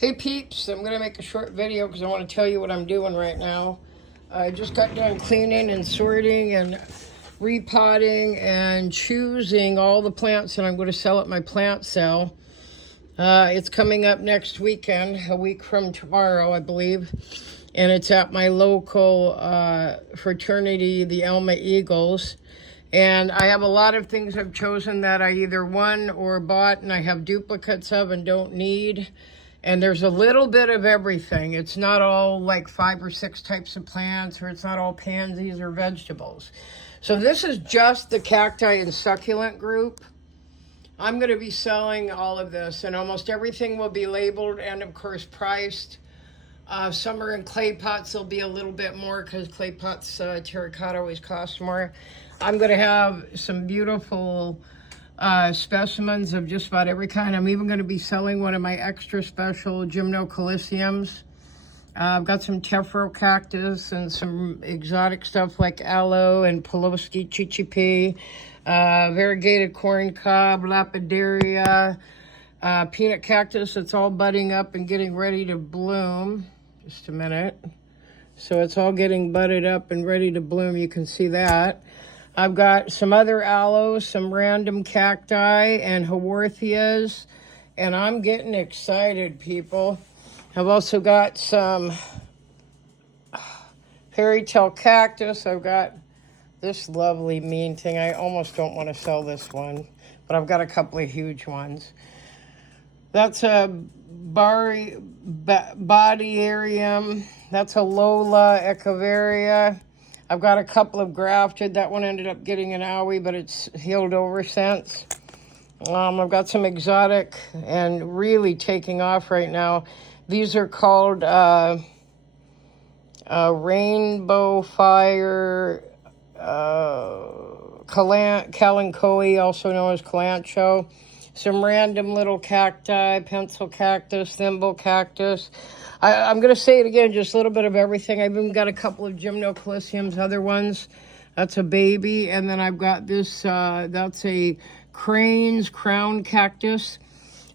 Hey peeps, I'm going to make a short video because I want to tell you what I'm doing right now. I just got done cleaning and sorting and repotting and choosing all the plants that I'm going to sell at my plant sale. It's coming up next weekend, a week from tomorrow, I believe. And it's at my local fraternity, the Alma Eagles. And I have a lot of things I've chosen that I either won or bought and I have duplicates of and don't need. And there's a little bit of everything. It's not all like 5 or 6 types of plants, or it's not all pansies or vegetables. So this is just the cacti and succulent group. I'm going to be selling all of this, and almost everything will be labeled and, of course, priced. Some are in clay pots. There'll be a little bit more because clay pots, terracotta always costs more. I'm going to have some beautiful specimens of just about every kind. I'm even going to be selling one of my extra special gymnocalyciums. I've got some tephro cactus and some exotic stuff like aloe and Pulaski chichipi, variegated corn cob, lapidaria, peanut cactus that's all budding up and getting ready to bloom. Just a minute. So it's all getting budded up and ready to bloom. You can see that. I've got some other aloes, some random cacti and haworthias, and I'm getting excited, people. I've also got some fairy tale cactus. I've got this lovely mean thing. I almost don't want to sell this one, but I've got a couple of huge ones. That's a Bodiarium. That's a Lola Echeveria. I've got a couple of grafted. That one ended up getting an owie, but it's healed over since. I've got some exotic and really taking off right now. These are called Rainbow Fire Kalanchoe, also known as Kalanchoe. Some random little cacti, pencil cactus, thimble cactus. I'm going to say it again, just a little bit of everything. I've even got a couple of gymnocalyciums, other ones. That's a baby. And then I've got this, that's a Crane's crown cactus.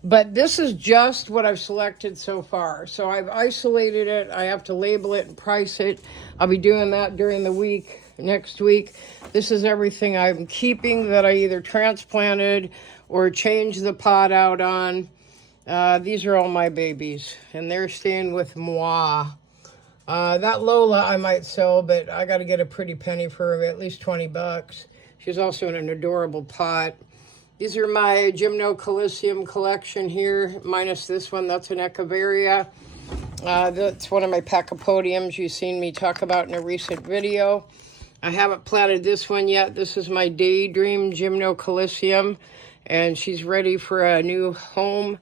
But this is just what I've selected so far. So I've isolated it. I have to label it and price it. I'll be doing that during the week, next week. This is everything I'm keeping that I either transplanted or changed the pot out on. These are all my babies, and they're staying with moi. That Lola I might sell, but I got to get a pretty penny for her, at least 20 bucks. She's also in an adorable pot. These are my gymnocalycium collection here, minus this one. That's an Echeveria. That's one of my pachypodiums you've seen me talk about in a recent video. I haven't planted this one yet. This is my Daydream gymnocalycium, and she's ready for a new home.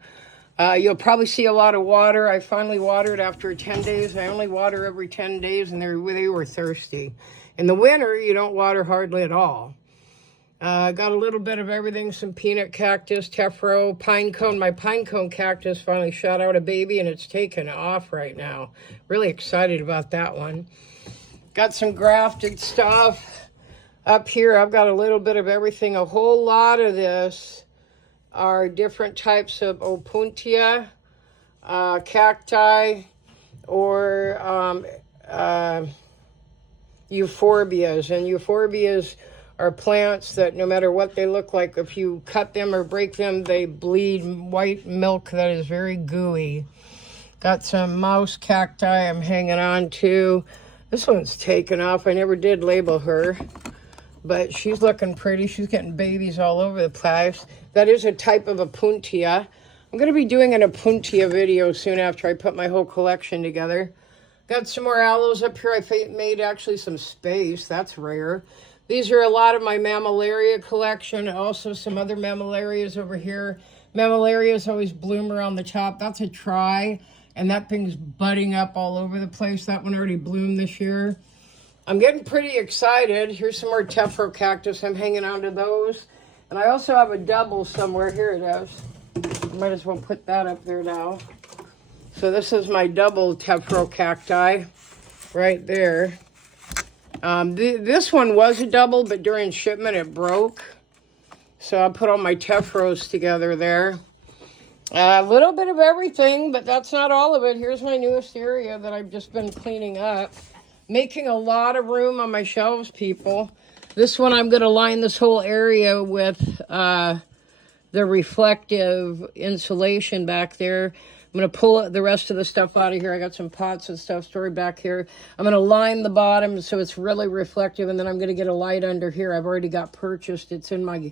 You'll probably see a lot of water. I finally watered after 10 days. I only water every 10 days, and they were thirsty. In the winter, you don't water hardly at all. Got a little bit of everything, some peanut cactus, tephro, pine cone. My pine cone cactus finally shot out a baby, and it's taken off right now. Really excited about that one. Got some grafted stuff. Up here, I've got a little bit of everything. A whole lot of this are different types of opuntia, cacti, or euphorbias. And euphorbias are plants that no matter what they look like, if you cut them or break them, they bleed white milk that is very gooey. Got some mouse cacti I'm hanging on to. This one's taken off. I never did label her, but she's looking pretty. She's getting babies all over the place. That is a type of opuntia. I'm going to be doing an opuntia video soon after I put my whole collection together. Got some more aloes up here. I made actually some space. That's rare. These are a lot of my mammillaria collection. Also some other mammillarias over here. Mammillarias always bloom around the top. That's a try, and that thing's budding up all over the place. That one already bloomed this year. I'm getting pretty excited. Here's some more tephro cactus. I'm hanging on to those. And I also have a double somewhere. Here it is. Might as well put that up there now. So this is my double tephro cacti right there. This one was a double, but during shipment it broke. So I put all my tephros together there. A little bit of everything, but that's not all of it. Here's my newest area that I've just been cleaning up. Making a lot of room on my shelves, people. This one I'm going to line this whole area with the reflective insulation back there. I'm going to pull the rest of the stuff out of here. I got some pots and stuff stored back here. I'm going to line the bottom so it's really reflective, and then I'm going to get a light under here. I've already got purchased. It's in my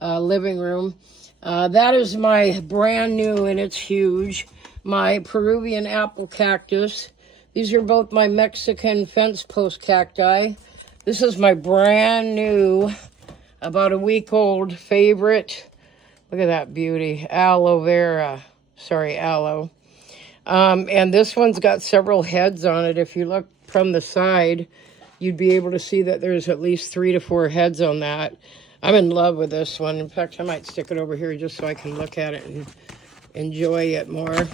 living room. That is my brand new, and it's huge, my Peruvian apple cactus. These are both my Mexican fence post cacti. This is my brand new, about a week old favorite. Look at that beauty. Aloe vera. Sorry, aloe. And this one's got several heads on it. If you look from the side, you'd be able to see that there's at least 3 to 4 heads on that. I'm in love with this one. In fact, I might stick it over here just so I can look at it and enjoy it more.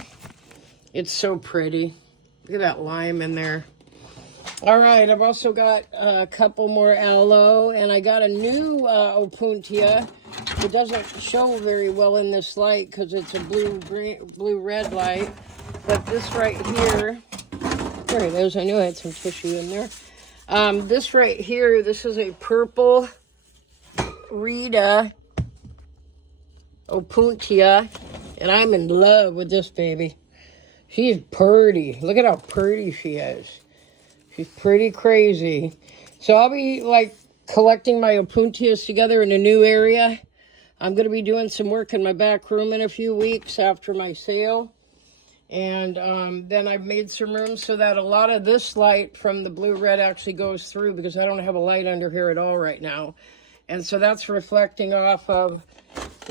It's so pretty. Look at that lime in there. All right, I've also got a couple more aloe, and I got a new Opuntia. It doesn't show very well in this light because it's a blue-red light. But this right here, there it is. I knew I had some tissue in there. This right here, this is a purple Rita Opuntia, and I'm in love with this baby. She's pretty. Look at how pretty she is. She's pretty crazy. So I'll be like collecting my Opuntias together in a new area. I'm going to be doing some work in my back room in a few weeks after my sale. And then I've made some room so that a lot of this light from the blue-red actually goes through because I don't have a light under here at all right now. And so that's reflecting off of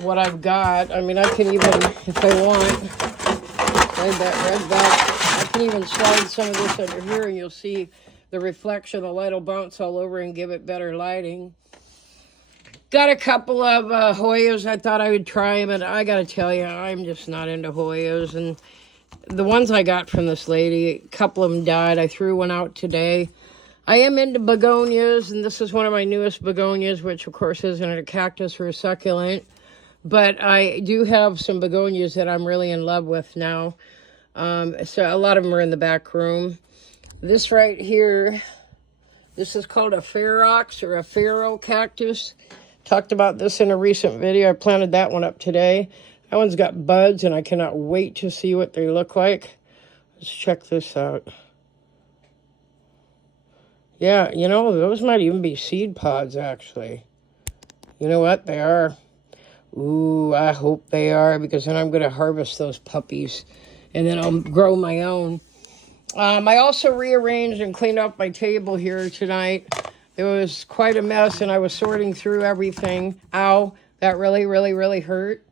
what I've got. I mean, I can even, if I want, slide that red back. I can even slide some of this under here and you'll see the reflection. The light will bounce all over and give it better lighting. Got a couple of Hoyas. I thought I would try them, and I got to tell you, I'm just not into Hoyas. And the ones I got from this lady, a couple of them died. I threw one out today. I am into begonias, and this is one of my newest begonias, which, of course, isn't a cactus or a succulent. But I do have some begonias that I'm really in love with now. So a lot of them are in the back room. This right here, this is called a ferox or a pharaoh cactus. Talked about this in a recent video. I planted that one up today. That one's got buds, and I cannot wait to see what they look like. Let's check this out. Yeah, you know, those might even be seed pods, actually. You know what? They are. Ooh, I hope they are, because then I'm going to harvest those puppies, and then I'll grow my own. I also rearranged and cleaned up my table here tonight. It was quite a mess, and I was sorting through everything. Ow, that really, really, really hurt.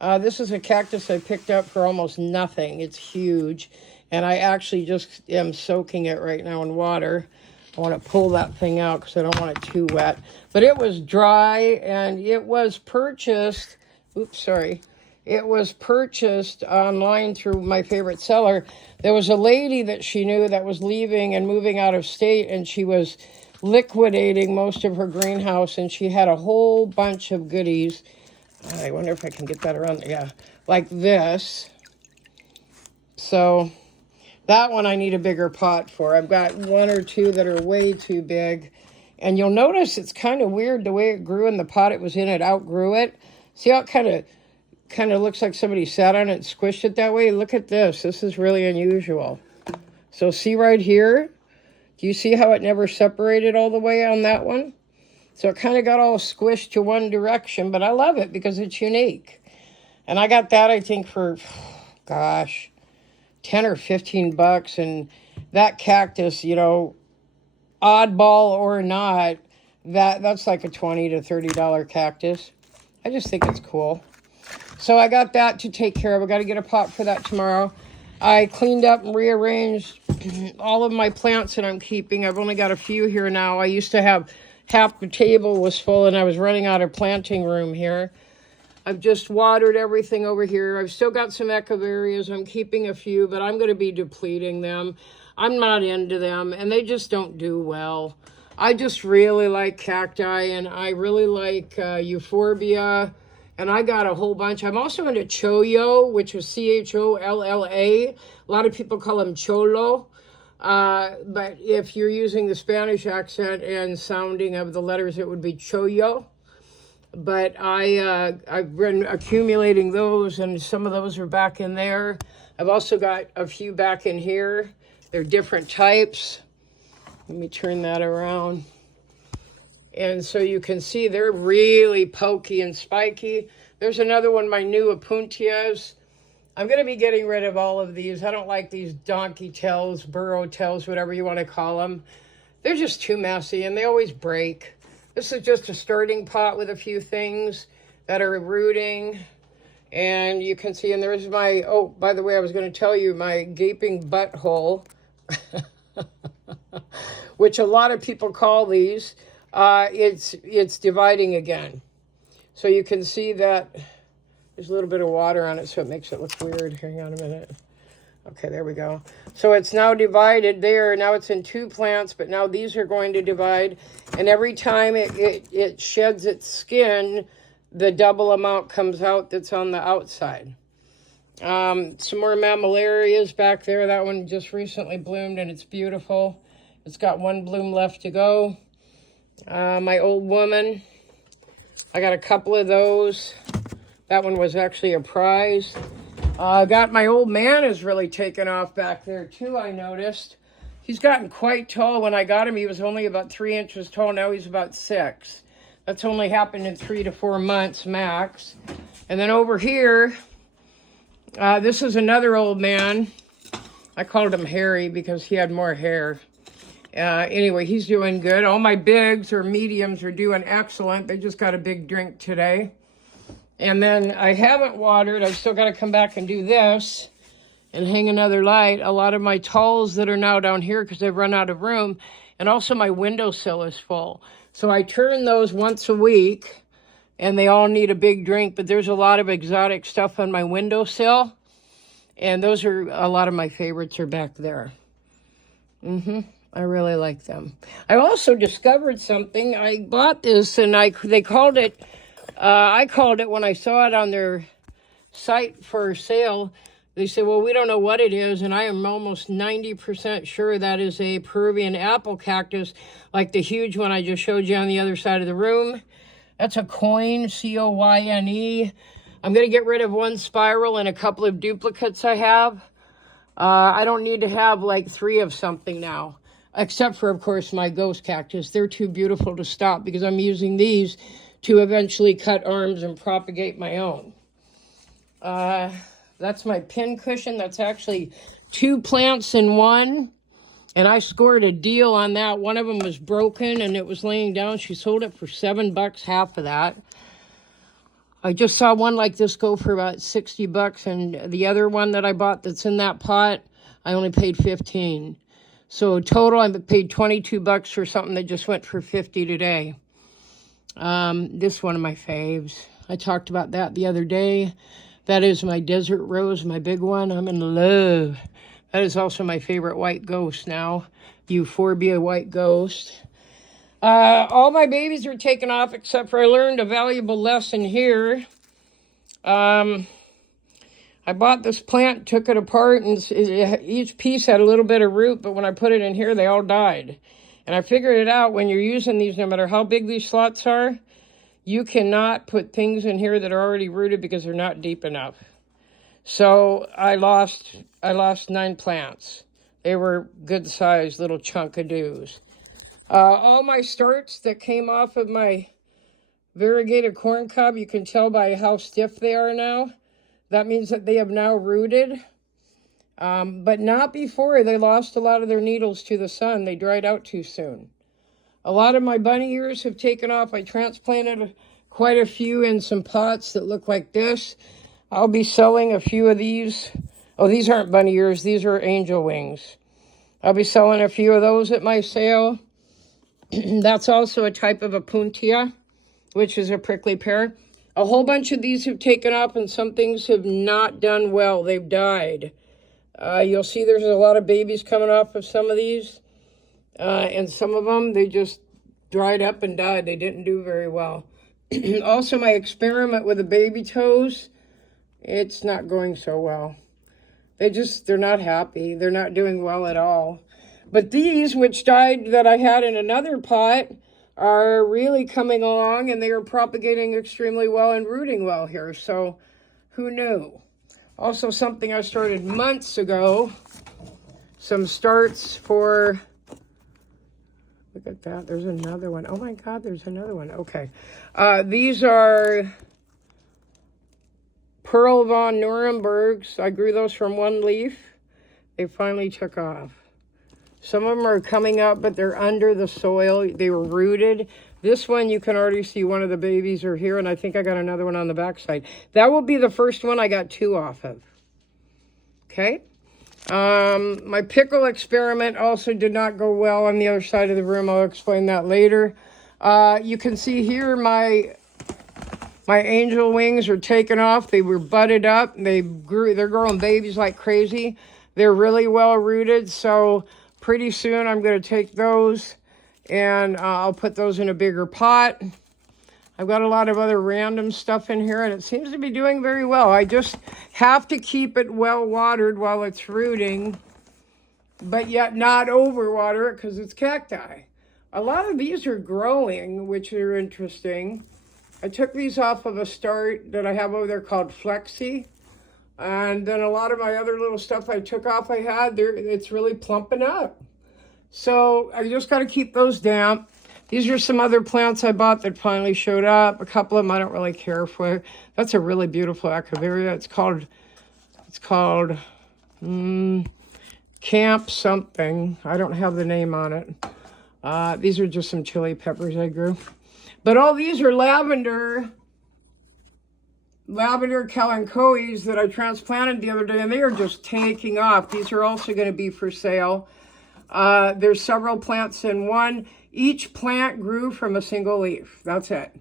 This is a cactus I picked up for almost nothing. It's huge, and I actually just am soaking it right now in water. I want to pull that thing out because I don't want it too wet. But it was dry, and it was purchased. Oops, sorry. It was purchased online through my favorite seller. There was a lady that she knew that was leaving and moving out of state, and she was liquidating most of her greenhouse, and she had a whole bunch of goodies. I wonder if I can get that around. Yeah, like this. So that one I need a bigger pot for. I've got one or two that are way too big. And you'll notice it's kind of weird the way it grew in the pot it was in. It outgrew it. See how it kind of looks like somebody sat on it and squished it that way? Look at this. This is really unusual. So see right here? Do you see how it never separated all the way on that one? So it kind of got all squished to one direction, but I love it because it's unique. And I got that, I think, for, gosh, 10 or 15 bucks. And that cactus, you know, oddball or not, that's like a $20 to $30 cactus. I just think it's cool. So I got that to take care of. I got to get a pot for that tomorrow. I cleaned up and rearranged all of my plants that I'm keeping. I've only got a few here now. I used to have half the table was full, and I was running out of planting room here. I've just watered everything over here. I've still got some echeverias. I'm keeping a few, but I'm going to be depleting them. I'm not into them, and they just don't do well. I just really like cacti, and I really like euphorbia And I got a whole bunch. I'm also into Cholla, which is Cholla. A lot of people call him Cholo. But if you're using the Spanish accent and sounding of the letters, it would be Choyo. But I've been accumulating those, and some of those are back in there. I've also got a few back in here. They're different types. Let me turn that around. And so you can see they're really pokey and spiky. There's another one, my new Opuntias. I'm going to be getting rid of all of these. I don't like these donkey tails, burro tails, whatever you want to call them. They're just too messy, and they always break. This is just a starting pot with a few things that are rooting. And you can see, and there's my, oh, by the way, I was going to tell you, my gaping butthole, which a lot of people call these. It's dividing again. So you can see that there's a little bit of water on it, so it makes it look weird. Hang on a minute. Okay, there we go. So it's now divided there. Now it's in 2 plants, but now these are going to divide. And every time it sheds its skin, the double amount comes out that's on the outside. Some more mammillarias back there. That one just recently bloomed, and it's beautiful. It's got 1 bloom left to go. My old woman, I got a couple of those. That one was actually a prize. Got my old man is really taken off back there too, I noticed. He's gotten quite tall. When I got him, he was only about 3 inches tall. Now he's about 6. That's only happened in 3 to 4 months max. And then over here, this is another old man. I called him Harry because he had more hair. Anyway, he's doing good. All my bigs or mediums are doing excellent. They just got a big drink today. And then I haven't watered. I've still got to come back and do this and hang another light. A lot of my talls that are now down here because they've run out of room. And also my windowsill is full. So I turn those once a week, and they all need a big drink. But there's a lot of exotic stuff on my windowsill. And those are, a lot of my favorites are back there. I really like them. I also discovered something. I bought this, and they called it, I called it when I saw it on their site for sale. They said, well, we don't know what it is, and I am almost 90% sure that is a Peruvian apple cactus, like the huge one I just showed you on the other side of the room. That's a coin, C-O-Y-N-E. I'm going to get rid of 1 spiral and a couple of duplicates I have. I don't need to have like 3 of something now, except for, of course, my ghost cactus. They're too beautiful to stop because I'm using these to eventually cut arms and propagate my own. That's my pin cushion. That's actually 2 plants in 1. And I scored a deal on that. One of them was broken and it was laying down. She sold it for $7, half of that. I just saw one like this go for about $60, and the other one that I bought that's in that pot, I only paid $15. So total, I paid $22 for something that just went for $50 today. This one of my faves. I talked about that the other day. That is my desert rose, my big one. I'm in love. That is also my favorite white ghost now. Euphorbia white ghost. All my babies are taken off, except for I learned a valuable lesson here. I bought this plant, took it apart, and each piece had a little bit of root, but when I put it in here, they all died. And I figured it out, when you're using these, no matter how big these slots are, you cannot put things in here that are already rooted because they're not deep enough. So I lost 9 plants. They were good-sized little chunkadoos. All my starts that came off of my variegated corn cob, you can tell by how stiff they are now. That means that they have now rooted. But not before. They lost a lot of their needles to the sun. They dried out too soon. A lot of my bunny ears have taken off. I transplanted quite a few in some pots that look like this. I'll be selling a few of these. Oh, these aren't bunny ears. These are angel wings. I'll be selling a few of those at my sale. That's also a type of Opuntia, which is a prickly pear. A whole bunch of these have taken off, and some things have not done well. They've died. You'll see there's a lot of babies coming off of some of these. And some of them, they just dried up and died. They didn't do very well. Also, my experiment with the baby toes, it's not going so well. They're not happy. They're not doing well at all. But these, which died that I had in another pot, are really coming along, and they are propagating extremely well and rooting well here. So who knew? Also, something I started months ago, some starts for, look at that, there's another one. Oh my God, there's another one. Okay. These are Pearl von Nurembergs. I grew those from one leaf. They finally took off. Some of them are coming up, but they're under the soil. They were rooted. This one, you can already see one of the babies are here, and I think I got another one on the backside. That will be the first one I got 2 off of. Okay. My pickle experiment also did not go well on the other side of the room. I'll explain that later. You can see here my angel wings are taken off. They were budded up. They're growing babies like crazy. They're really well rooted. So pretty soon I'm going to take those and I'll put those in a bigger pot. I've got a lot of other random stuff in here, and it seems to be doing very well. I just have to keep it well watered while it's rooting, but yet not overwater it because it's cacti. A lot of these are growing, which are interesting. I took these off of a start that I have over there called Flexi. And then a lot of my other little stuff I took off it's really plumping up. So I just got to keep those damp. These are some other plants I bought that finally showed up. A couple of them I don't really care for. That's a really beautiful Echeveria. It's called Camp something. I don't have the name on it. These are just some chili peppers I grew. But all these are lavender kalanchoes that I transplanted the other day, and they are just taking off. These are also going to be for sale. There's several plants in one. Each plant grew from a single leaf. That's it.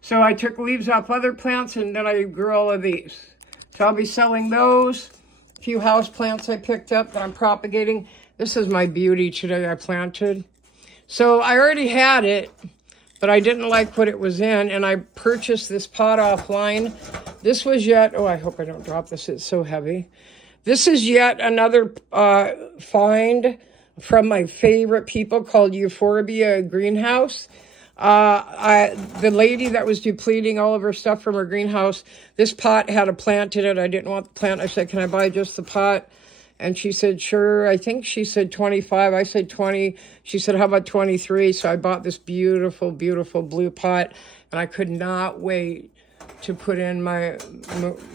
So I took leaves off other plants, and then I grew all of these. So I'll be selling those. A few house plants I picked up that I'm propagating. This is my beauty today I planted. So I already had it, but I didn't like what it was in, and I purchased this pot offline. This was yet, oh, I hope I don't drop this, it's so heavy. This is yet another find from my favorite people called Euphorbia Greenhouse. The lady that was depleting all of her stuff from her greenhouse, this pot had a plant in it. I didn't want the plant. I said, can I buy just the pot? And she said, sure. I think she said 25. I said 20. She said, how about 23? So I bought this beautiful, beautiful blue pot, and I could not wait to put in my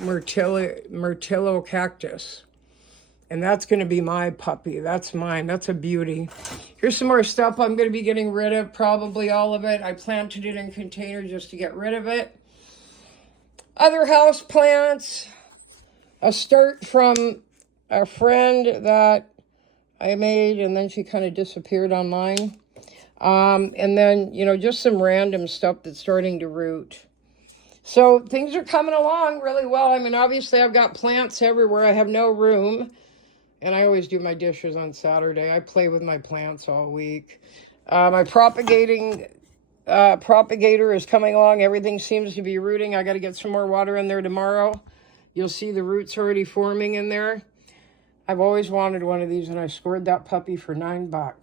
Myrtillo cactus. And that's going to be my puppy. That's mine. That's a beauty. Here's some more stuff I'm going to be getting rid of, probably all of it. I planted it in containers just to get rid of it. Other house plants. A start from a friend that I made, and then she kind of disappeared online. And then, just some random stuff that's starting to root. So things are coming along really well. I mean, obviously I've got plants everywhere. I have no room. And I always do my dishes on Saturday. I play with my plants all week. My propagator is coming along. Everything seems to be rooting. I got to get some more water in there tomorrow. You'll see the roots already forming in there. I've always wanted one of these, and I scored that puppy for $9.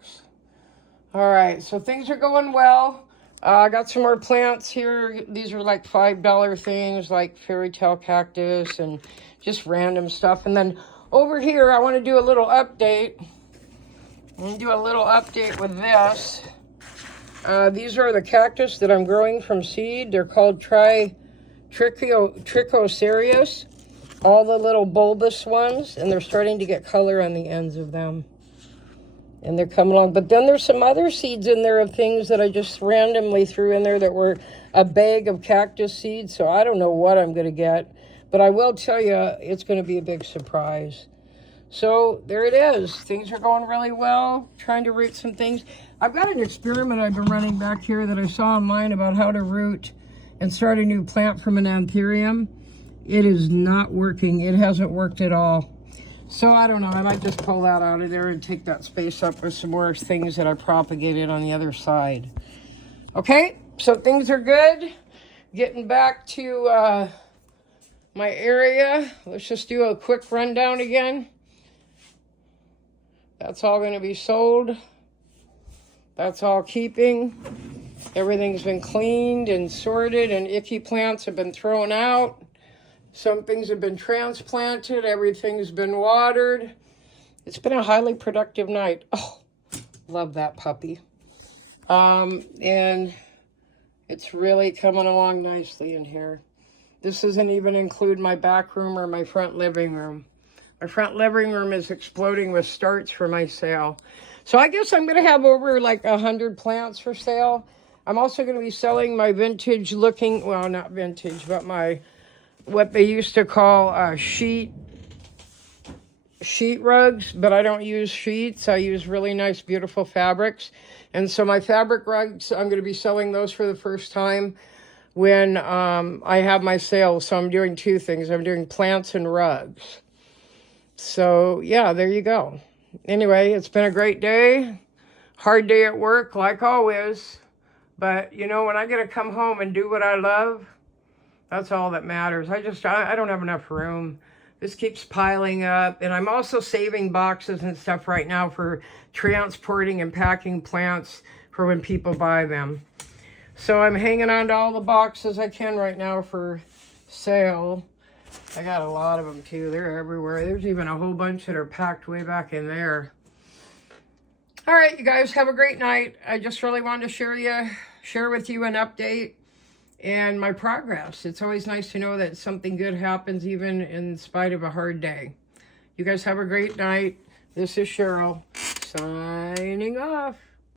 All right, so things are going well. I got some more plants here. These are like $5 things, like fairy tale cactus and just random stuff. And then over here, I want to do a little update. I'm going to do a little update with this. These are the cactus that I'm growing from seed. They're called Trichoserius. All the little bulbous ones, and they're starting to get color on the ends of them. And they're coming along. But then there's some other seeds in there of things that I just randomly threw in there that were a bag of cactus seeds. So I don't know what I'm going to get. But I will tell you, it's going to be a big surprise. So there it is. Things are going really well. Trying to root some things. I've got an experiment I've been running back here that I saw online about how to root and start a new plant from an anthurium. It is not working. It hasn't worked at all. So I don't know. I might just pull that out of there and take that space up with some more things that I propagated on the other side. Okay, so things are good. getting back to my area. Let's just do a quick rundown again. That's all going to be sold. That's all keeping. Everything's been cleaned and sorted, and icky plants have been thrown out. Some things have been transplanted. Everything's been watered. It's been a highly productive night. Oh, love that puppy. And it's really coming along nicely in here. This doesn't even include my back room or my front living room. My front living room is exploding with starts for my sale. So I guess I'm going to have over like 100 plants for sale. I'm also going to be selling my vintage looking, well, not vintage, but my, what they used to call sheet rugs, but I don't use sheets. I use really nice, beautiful fabrics. And so my fabric rugs, I'm going to be selling those for the first time when I have my sale. So I'm doing two things. I'm doing plants and rugs. So yeah, there you go. Anyway, it's been a great day. Hard day at work, like always. But, you know, when I get to come home and do what I love, that's all that matters. I don't have enough room. This keeps piling up. And I'm also saving boxes and stuff right now for transporting and packing plants for when people buy them. So I'm hanging on to all the boxes I can right now for sale. I got a lot of them too. They're everywhere. There's even a whole bunch that are packed way back in there. All right, you guys have a great night. I just really wanted to share with you an update and my progress. It's always nice to know that something good happens even in spite of a hard day. You guys have a great night. This is Cheryl signing off.